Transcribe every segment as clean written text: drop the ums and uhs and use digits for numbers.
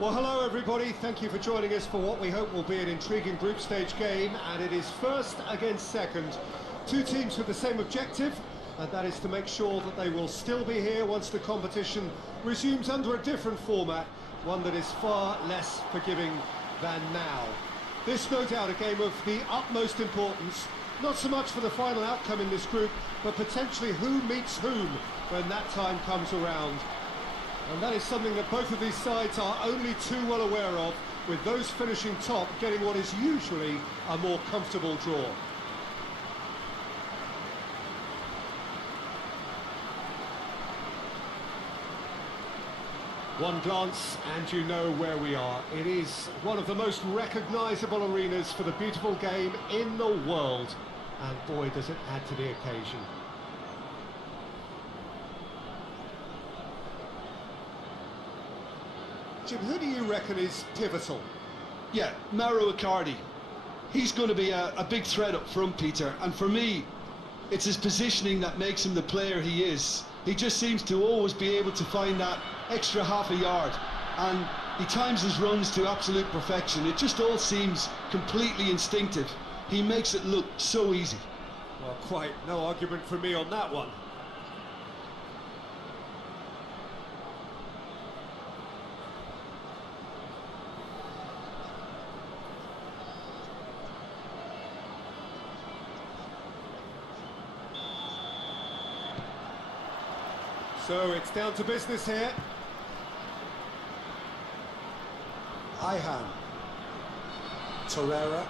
Well, hello everybody, thank you for joining us for what we hope will be an intriguing group stage game, and it is first against second. Two teams with the same objective, and that is to make sure that they will still be here once the competition resumes under a different format, one that is far less forgiving than now. This, no doubt, a game of the utmost importance, not so much for the final outcome in this group, but potentially who meets whom when that time comes around. And that is something that both of these sides are only too well aware of, with those finishing top getting what is usually a more comfortable draw. One glance and you know where we are. It is one of the most recognisable arenas for the beautiful game in the world. And boy, does it add to the occasion. Jim, who do you reckon is pivotal? Yeah, Mauro Icardi. He's going to be a big threat up front, Peter. And for me, it's his positioning that makes him the player he is. He just seems to always be able to find that extra half a yard. And he times his runs to absolute perfection. It just all seems completely instinctive. He makes it look so easy. Well, quite no argument from me on that one. So it's down to business here. Ihan. Torreira.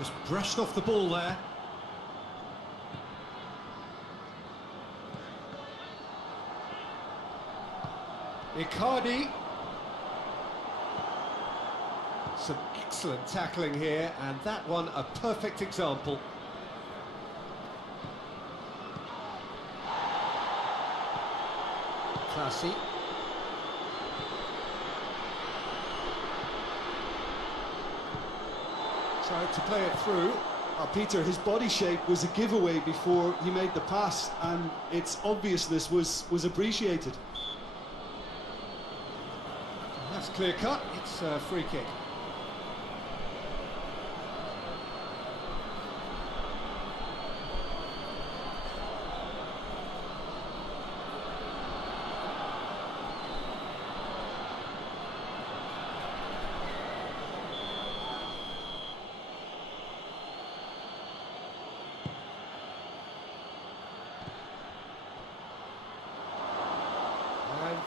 Just brushed off the ball there. Icardi. Some excellent tackling here, and that one a perfect example. Classy. Tried to play it through. Peter, his body shape was a giveaway before he made the pass, and its obviousness was appreciated. That's clear cut. It's a free kick.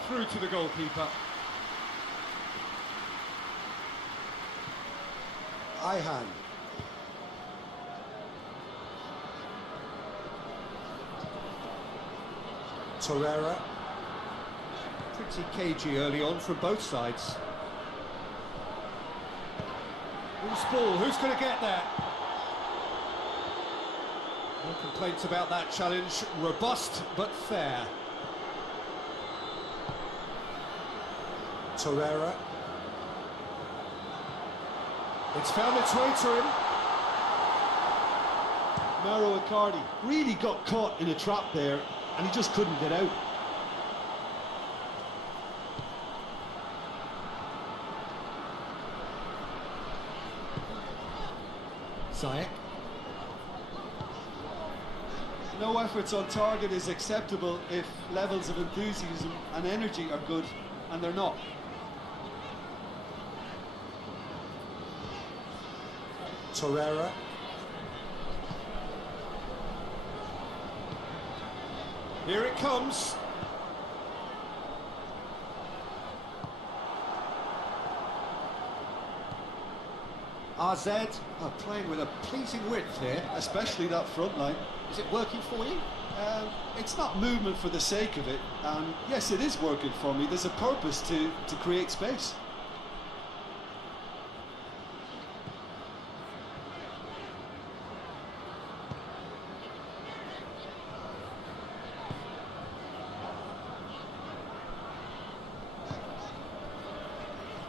Through to the goalkeeper. Ihan. Torreira. Pretty cagey early on from both sides. Loose ball, who's going to get there? No complaints about that challenge. Robust but fair. Torreira. It's found its way to him. Mauro Icardi really got caught in a trap there, and he just couldn't get out. Ziyech. No efforts on target is acceptable if levels of enthusiasm and energy are good, and they're not. Torreira. Here it comes. RZ are playing with a pleasing width here. Especially that front line. Is it working for you? It's not movement for the sake of it, and yes, it is working for me. There's a purpose to create space.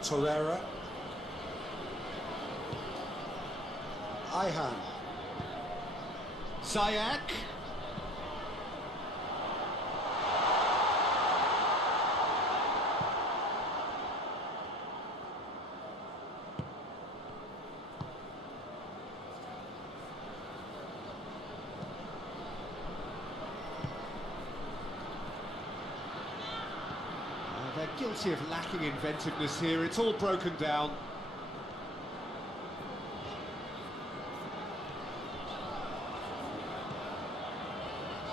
Torreira. Ihan. Ziyech. guilty of lacking inventiveness here. It's all broken down.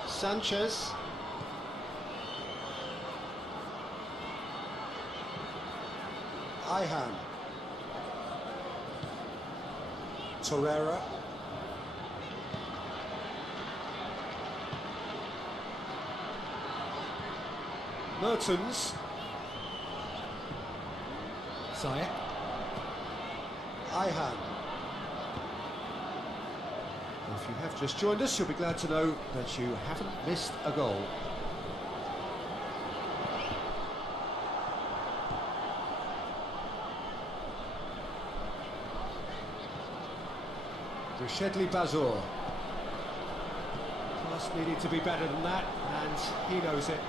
Sanchez. Ihan. Torreira. Mertens. Ziyech. Ihan. If you have just joined us, you'll be glad to know that you haven't missed a goal. Shedley Bazor. Pass needed to be better than that, and he knows it.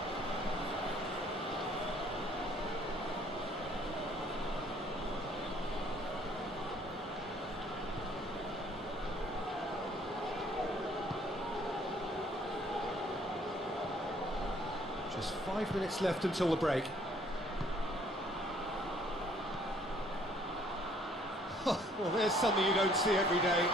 Just 5 minutes left until the break. Well, there's something you don't see every day.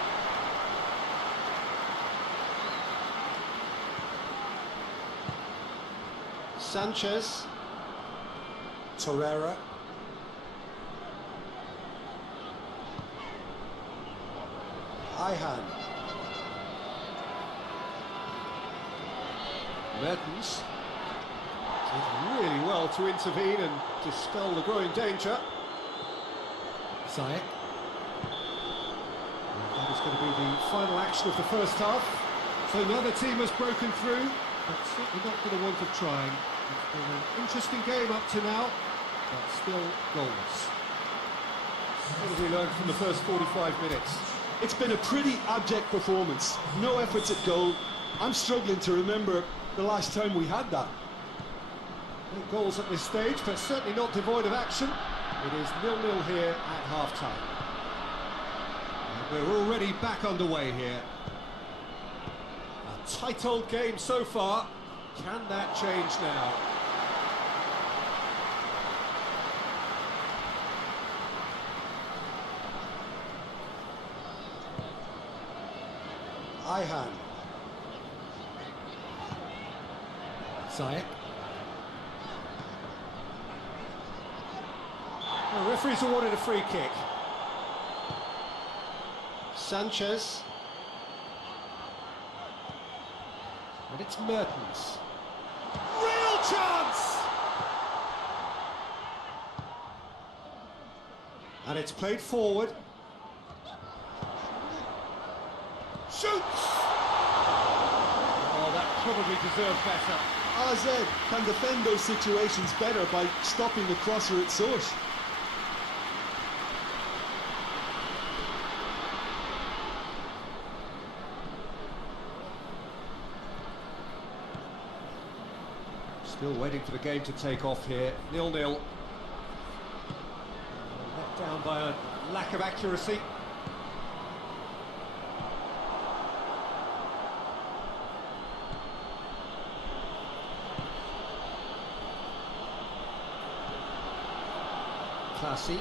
Sanchez. Torreira. Ihan. Mertens did really well to intervene and dispel the growing danger. Ziyech. That is going to be the final action of the first half. So another team has broken through, but certainly not for the want of trying. It's been an interesting game up to now, but still goalless. What have we learned from the first 45 minutes? It's been a pretty abject performance. No efforts at goal. I'm struggling to remember the last time we had that. No goals at this stage, but certainly not devoid of action. It is 0-0 here at half-time. And we're already back underway here. A tight old game so far. Can that change now? Ihan. Ziyech. The referee's awarded a free kick. Sanchez. And it's Mertens. Real chance! And it's played forward. Shoots! Oh, that probably deserved better. AZ can defend those situations better by stopping the crosser at source. Still waiting for the game to take off here. 0-0. Let down by a lack of accuracy. Classy.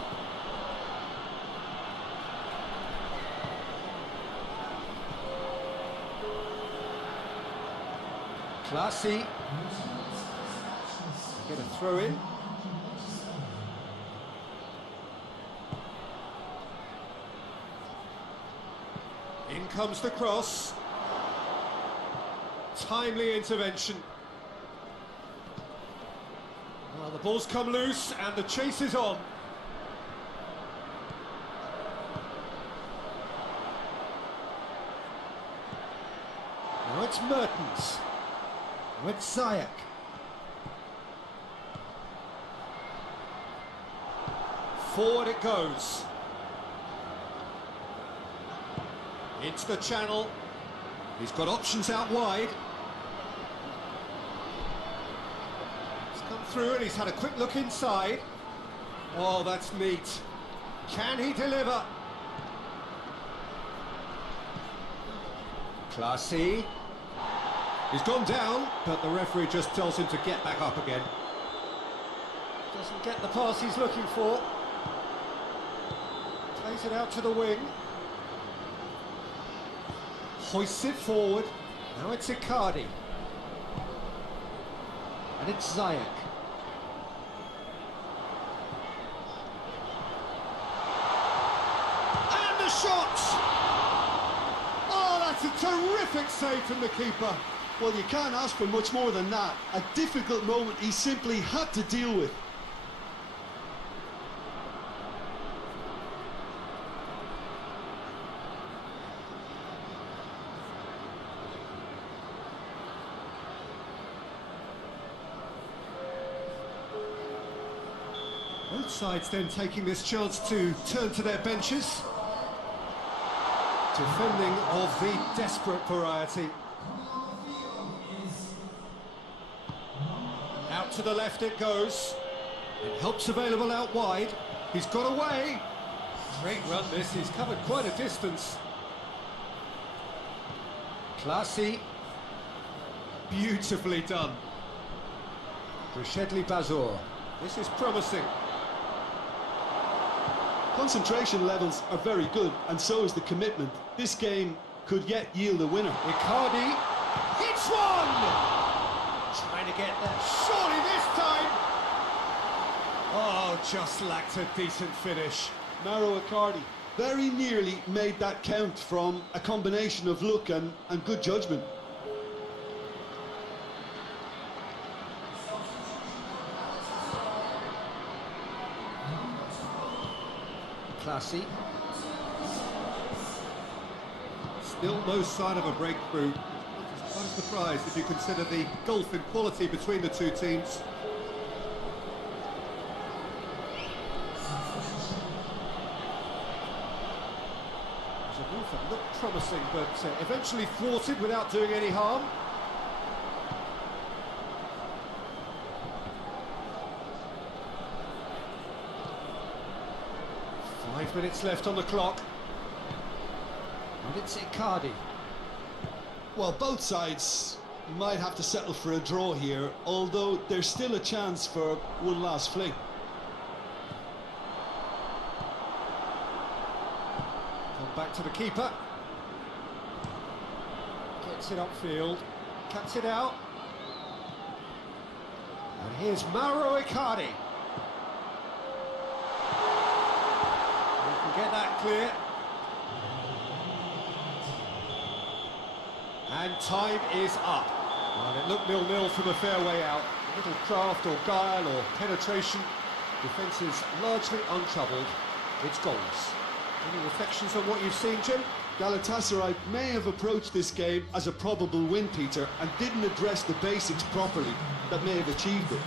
Classy. Get a throw in. In comes the cross. Timely intervention. Well, the ball's come loose and the chase is on. Now it's Mertens. Now it's Ziyech. Forward it goes. Into the channel. He's got options out wide. He's come through and he's had a quick look inside. Oh, that's neat. Can he deliver? Classy. He's gone down, but the referee just tells him to get back up again. Doesn't get the pass he's looking for. Plays it out to the wing. Hoists it forward. Now it's Icardi. And it's Ziyech. And the shot! Oh, that's a terrific save from the keeper. Well, you can't ask for much more than that. A difficult moment he simply had to deal with. Both sides then taking this chance to turn to their benches. Defending of the desperate variety. Out to the left it goes. And help's available out wide. He's got away. Great run this, he's covered quite a distance. Classy. Beautifully done. Rashedli Bazor. This is promising. Concentration levels are very good, and so is the commitment. This game could yet yield a winner. Icardi hits one! Trying to get that. Surely this time! Oh, just lacked a decent finish. Mauro Icardi very nearly made that count from a combination of luck and good judgment. Classy. Still no sign of a breakthrough. Quite a surprise if you consider the gulf in quality between the two teams. There's a move that looked promising, but eventually thwarted without doing any harm. Five minutes left on the clock. And it's Icardi. Well, both sides might have to settle for a draw here, although there's still a chance for one last fling. Come back to the keeper. Gets it upfield. Cuts it out. And here's Mauro Icardi. Get that clear. And time is up. Well, it looked 0-0 from a fair way out. A little craft or guile or penetration. Defence is largely untroubled. It's goals. Any reflections on what you've seen, Jim? Galatasaray may have approached this game as a probable win, Peter, and didn't address the basics properly that may have achieved it.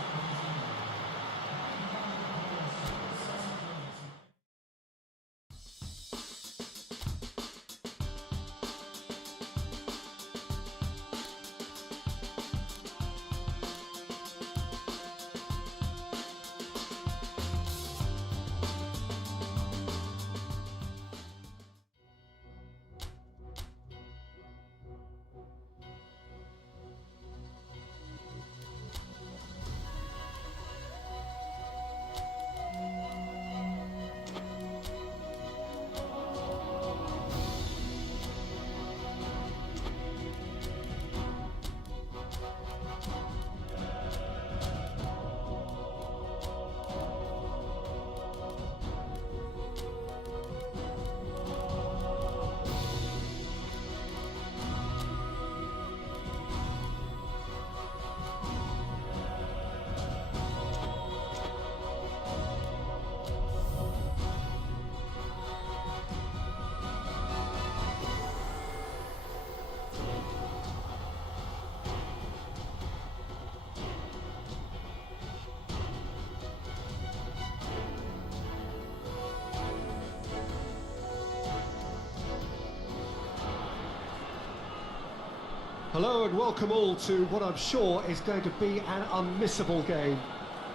Hello and welcome all to what I'm sure is going to be an unmissable game.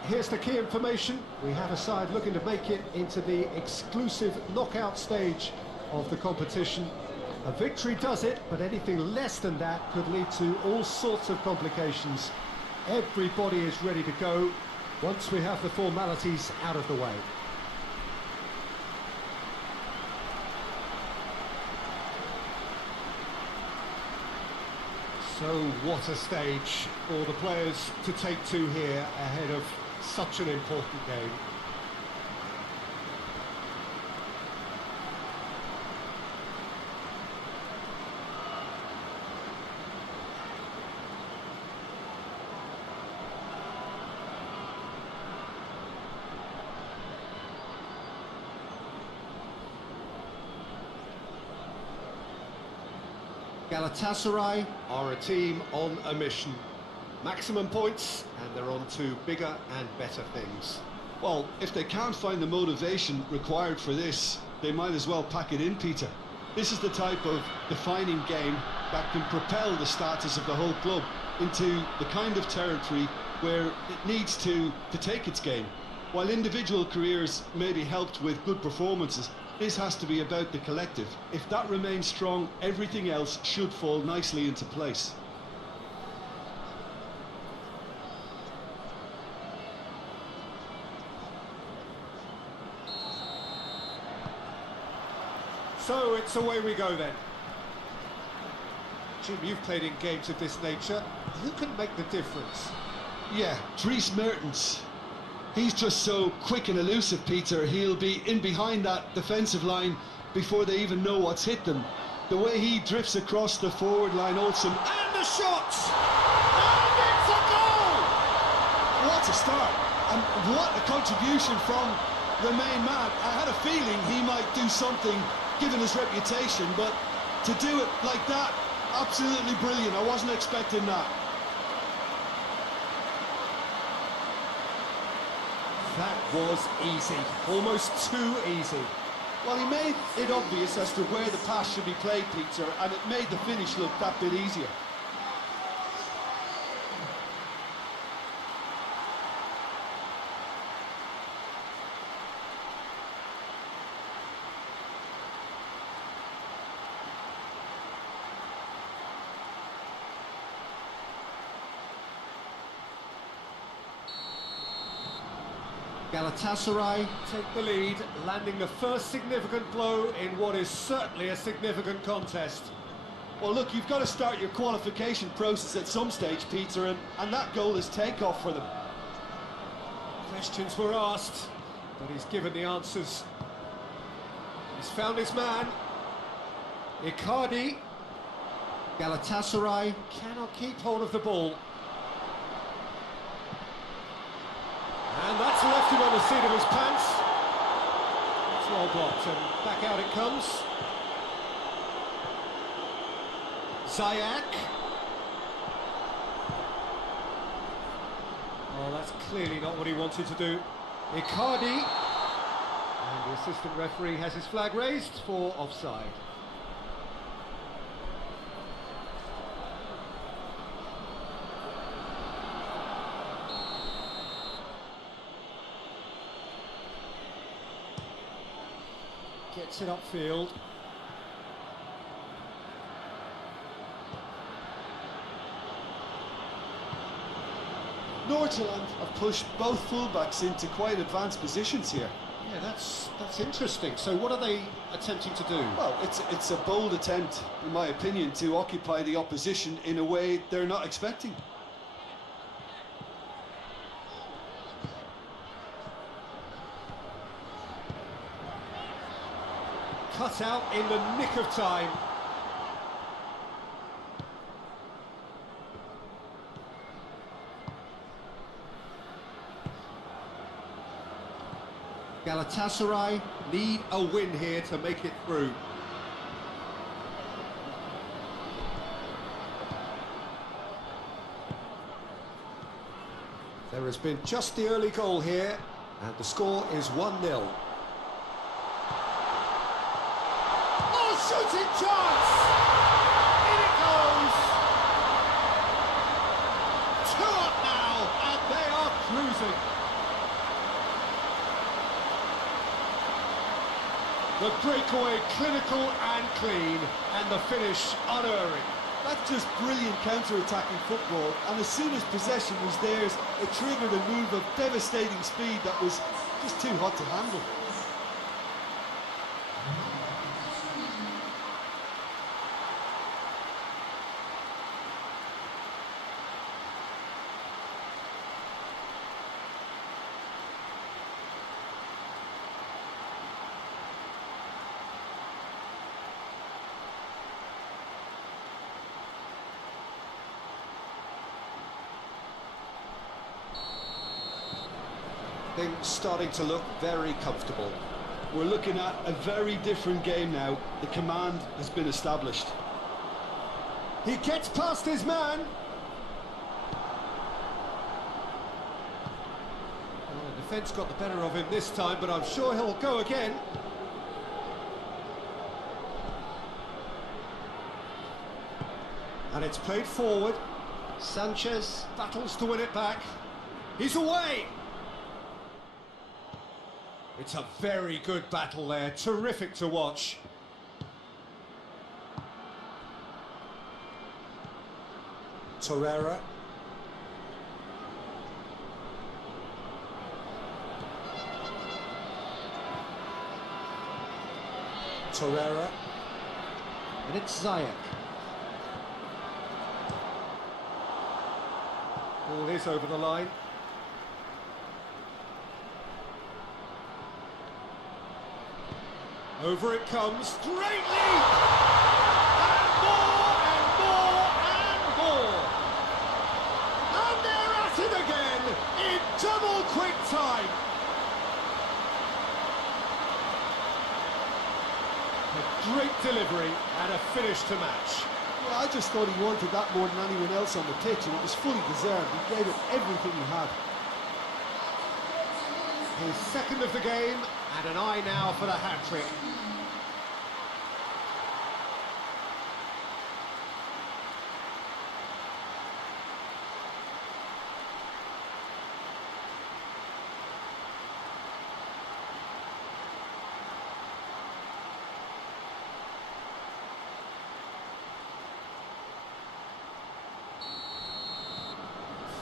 Here's the key information. We have a side looking to make it into the exclusive knockout stage of the competition. A victory does it, but anything less than that could lead to all sorts of complications. Everybody is ready to go. once we have the formalities out of the way. So what a stage for the players to take to here ahead of such an important game. Galatasaray are a team on a mission. Maximum points, and they're on to bigger and better things. Well, if they can't find the motivation required for this, they might as well pack it in, Peter. This is the type of defining game that can propel the status of the whole club into the kind of territory where it needs to take its game. While individual careers may be helped with good performances, this has to be about the collective. If that remains strong, everything else should fall nicely into place. So it's away we go then. Jim, you've played in games of this nature. Who can make the difference? Yeah, Dries Mertens. He's just so quick and elusive, Peter. He'll be in behind that defensive line before they even know what's hit them. The way he drifts across the forward line, awesome. And the shot! And it's a goal! What a start! And what a contribution from the main man. I had a feeling he might do something, given his reputation, but to do it like that, absolutely brilliant. I wasn't expecting that. That was easy, almost too easy. Well, he made it obvious as to where the pass should be played, Peter, and it made the finish look that bit easier. Galatasaray take the lead, landing the first significant blow in what is certainly a significant contest. Well, look, you've got to start your qualification process at some stage, Peter, and that goal is takeoff for them. Questions were asked, but he's given the answers. He's found his man. Icardi. Galatasaray cannot keep hold of the ball. And that's left him on the seat of his pants. It's well blocked, and back out it comes. Zayak. Oh, that's clearly not what he wanted to do. Icardi. And the assistant referee has his flag raised for offside. Gets it upfield. Nordsjælland have pushed both fullbacks into quite advanced positions here. Yeah, that's interesting. So what are they attempting to do? Well, it's a bold attempt, in my opinion, to occupy the opposition in a way they're not expecting. Cut out in the nick of time. Galatasaray need a win here to make it through. There has been just the early goal here, and the score is 1-0. Shooting chance! In it goes! 2 up now, and they are cruising. The breakaway clinical and clean, and the finish unerring. That's just brilliant counter-attacking football, and as soon as possession was theirs, it triggered a move of devastating speed that was just too hot to handle. Things starting to look very comfortable. We're looking at a very different game now. The command has been established. He gets past his man. Well, the defence got the better of him this time, but I'm sure he'll go again. And it's played forward. Sanchez battles to win it back. He's away! It's a very good battle there, terrific to watch. Torreira. Torreira. And it's Ziyech. Ball is over the line. Over it comes, great lead! And more, and more, and more! And they're at it again, in double quick time! A great delivery and a finish to match. Yeah, I just thought he wanted that more than anyone else on the pitch, and it was fully deserved. He gave it everything he had. His second of the game, and an eye now for the hat-trick.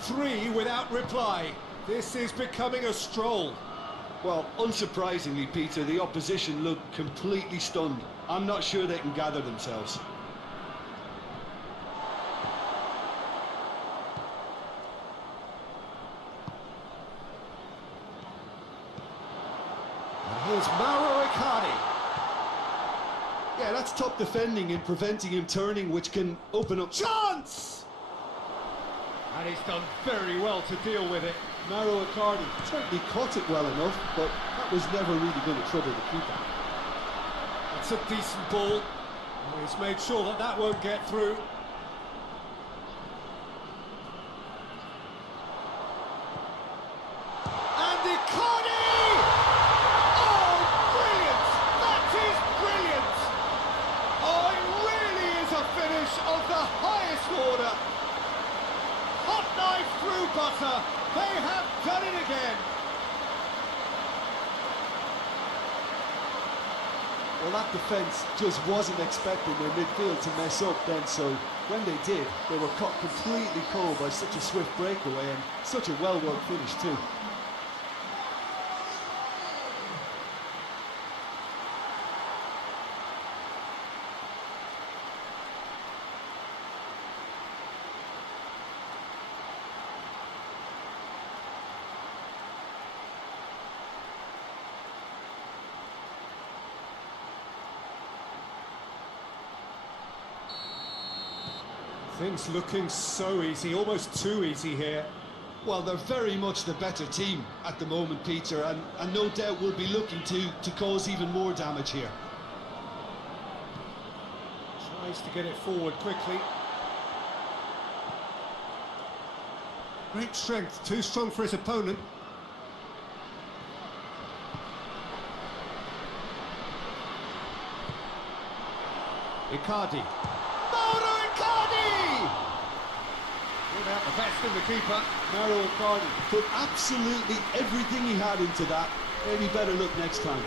Three without reply. This is becoming a stroll. Well, unsurprisingly, Peter, the opposition looked completely stunned. I'm not sure they can gather themselves. And here's Mauro Icardi. Yeah, that's top defending and preventing him turning, which can open up Chance! And he's done very well to deal with it. Mauro Icardi certainly caught it well enough, but that was never really going to trouble the keeper. It's a decent ball. Oh, he's made sure that that won't get through. And Icardi! Oh, brilliant! That is brilliant! Oh, it really is a finish of the highest order. Hot knife through butter. They have done it again. Well, that defence just wasn't expecting their midfield to mess up then, so when they did, they were caught completely cold by such a swift breakaway and such a well-worked finish too. Things looking so easy, almost too easy here. Well, they're very much the better team at the moment, Peter, and no doubt will be looking to cause even more damage here. Tries to get it forward quickly. Great strength, too strong for his opponent. Icardi. Mauro Icardi! Without the best in the keeper. Mauro Icardi put absolutely everything he had into that. Maybe better look next time.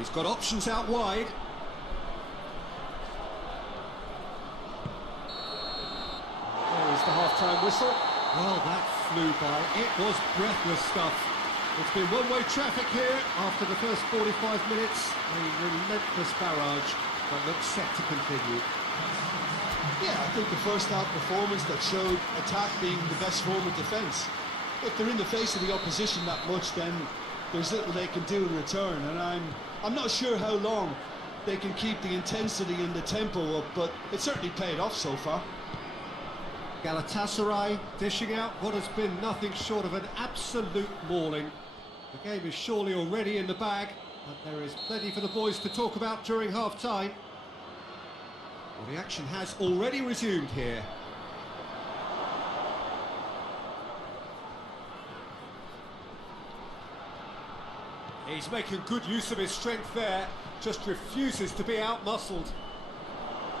He's got options out wide. There is the half-time whistle. Well, that flew by. It was breathless stuff. It's been one-way traffic here after the first 45 minutes. A relentless barrage that looks set to continue. Yeah, I think the first half performance that showed attack being the best form of defence. If they're in the face of the opposition that much, then there's little they can do in return, and I'm not sure how long they can keep the intensity and the tempo up, but it's certainly paid off so far. Galatasaray dishing out what has been nothing short of an absolute mauling. The game is surely already in the bag, but there is plenty for the boys to talk about during half-time. Well, the action has already resumed here. He's making good use of his strength there, just refuses to be out-muscled.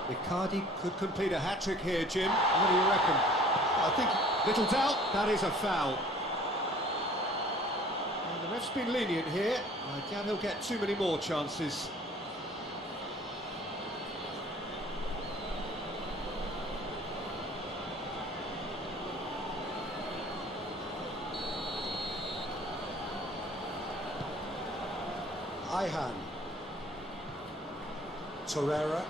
Icardi could complete a hat-trick here, Jim. What do you reckon? I think, Little doubt, that is a foul. And the ref's been lenient here. I doubt he'll get too many more chances. Ayhan. Torreira.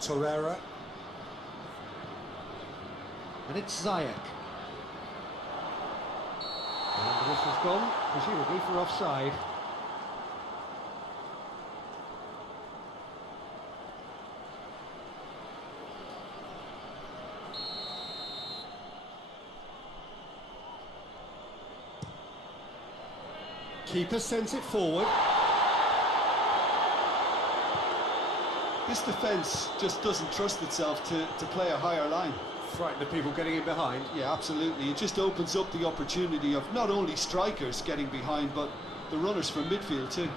Torreira. And it's Ziyech. And the whistle's gone, presumably for offside. Keeper sends it forward. this defence just doesn't trust itself to play a higher line. Frighten the people getting in behind. Yeah, absolutely. It just opens up the opportunity of not only strikers getting behind, but the runners from midfield too.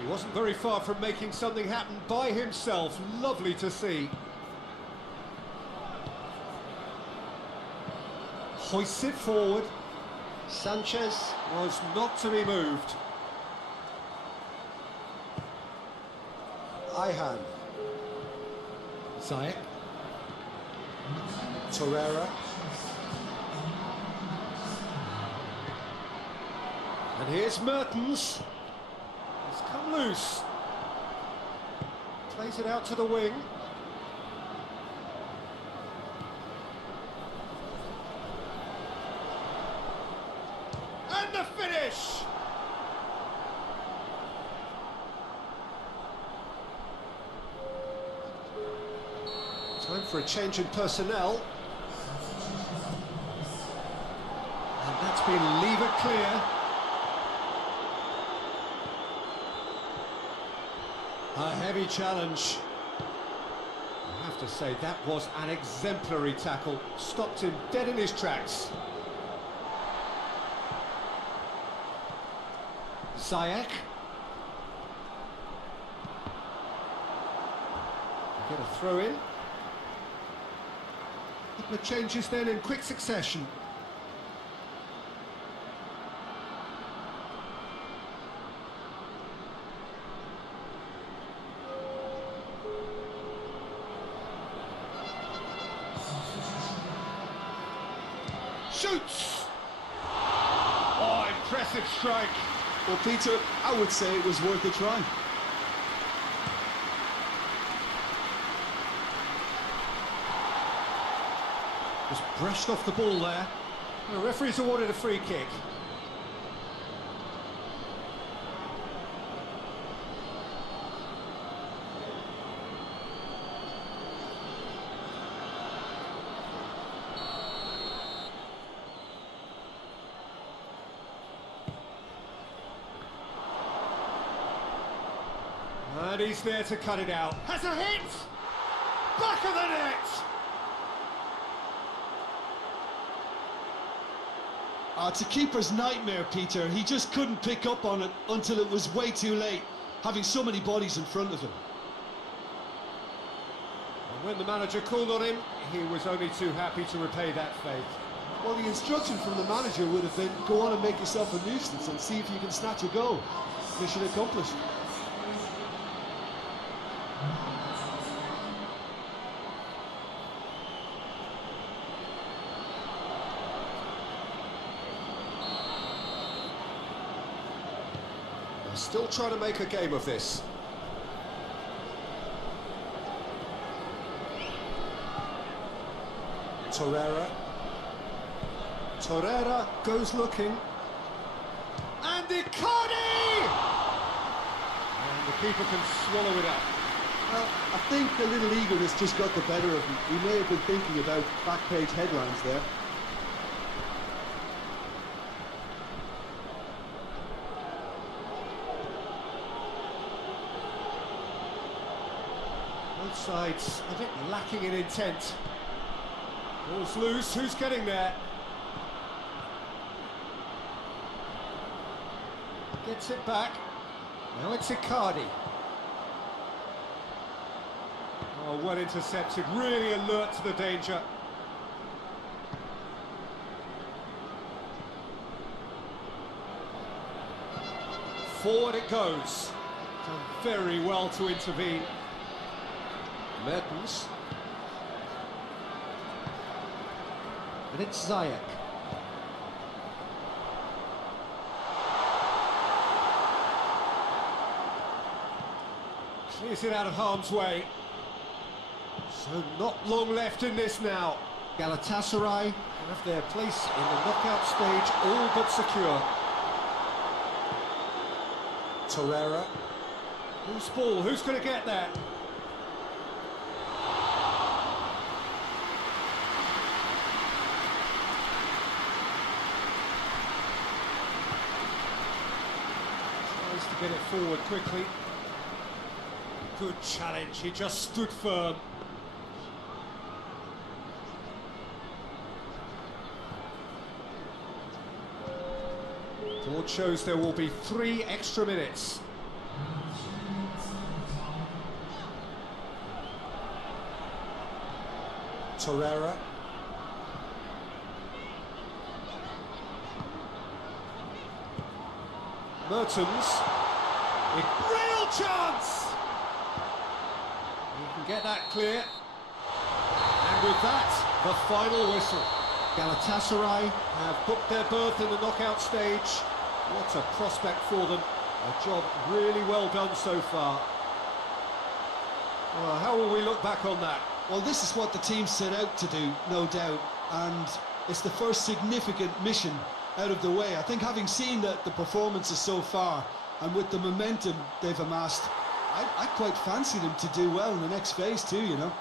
He wasn't very far from making something happen by himself. Lovely to see. Hoists it forward. Sanchez was not to be moved. Ayhan. Ziyech. Torreira. And here's Mertens. He's come loose. Plays it out to the wing. And the finish! Time for a change in personnel. And that's been lever clear. A heavy challenge. I have to say, that was an exemplary tackle. Stopped him dead in his tracks. Ziyech. Get a throw in. Couple of changes then in quick succession. Shoots! Oh, impressive strike. Well, Peter, I would say it was worth a try. Just brushed off the ball there. The referee's awarded a free kick. And he's there to cut it out. Has a hit! Back of the net! It's a keeper's nightmare, Peter. He just couldn't pick up on it until it was way too late, having so many bodies in front of him. When the manager called on him, he was only too happy to repay that faith. Well, the instruction from the manager would have been, go on and make yourself a nuisance and see if you can snatch a goal. Mission accomplished. They're still trying to make a game of this. Torreira goes looking. And Icardi! And the keeper can swallow it up. Well, I think a little eagerness just got the better of him. He may have been thinking about back page headlines there. Both sides a bit lacking in intent. Ball's loose, who's getting there? Gets it back. Now it's Icardi. Oh, well intercepted, really alert to the danger. Forward it goes. Done very well to intervene. Mertens. And it's Ziyech. Clears it out of harm's way. So not long left in this now. Galatasaray have their place in the knockout stage all but secure. Torreira. Who's ball? Who's going to get there? Tries to get it forward quickly. Good challenge, he just stood firm. Board shows there will be 3 extra minutes. Torreira. Mertens. A real chance! You can get that clear. And with that, the final whistle. Galatasaray have booked their berth in the knockout stage. What a prospect for them. A job really well done so far. Well, how will we look back on that? Well, this is what the team set out to do, no doubt, and it's the first significant mission out of the way. I think having seen the performances so far, and with the momentum they've amassed, I quite fancy them to do well in the next phase too, you know.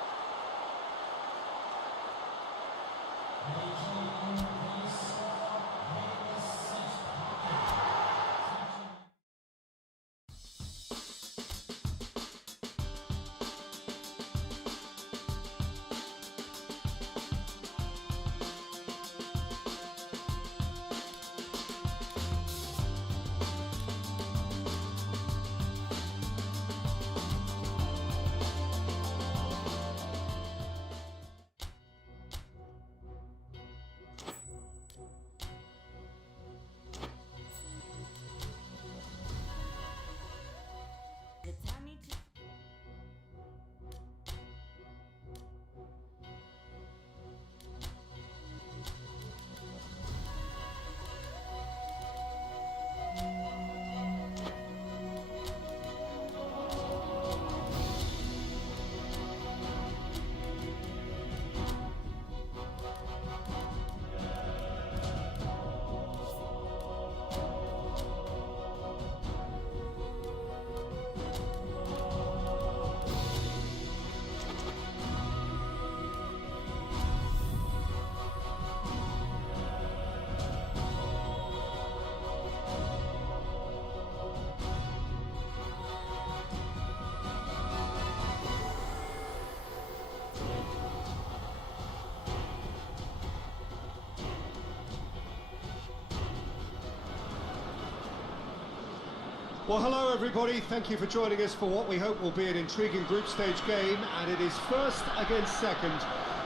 Well, hello everybody, thank you for joining us for what we hope will be an intriguing group stage game, and it is first against second.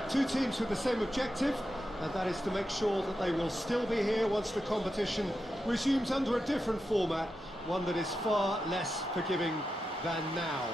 Two teams with the same objective, and that is to make sure that they will still be here once the competition resumes under a different format, one that is far less forgiving than now.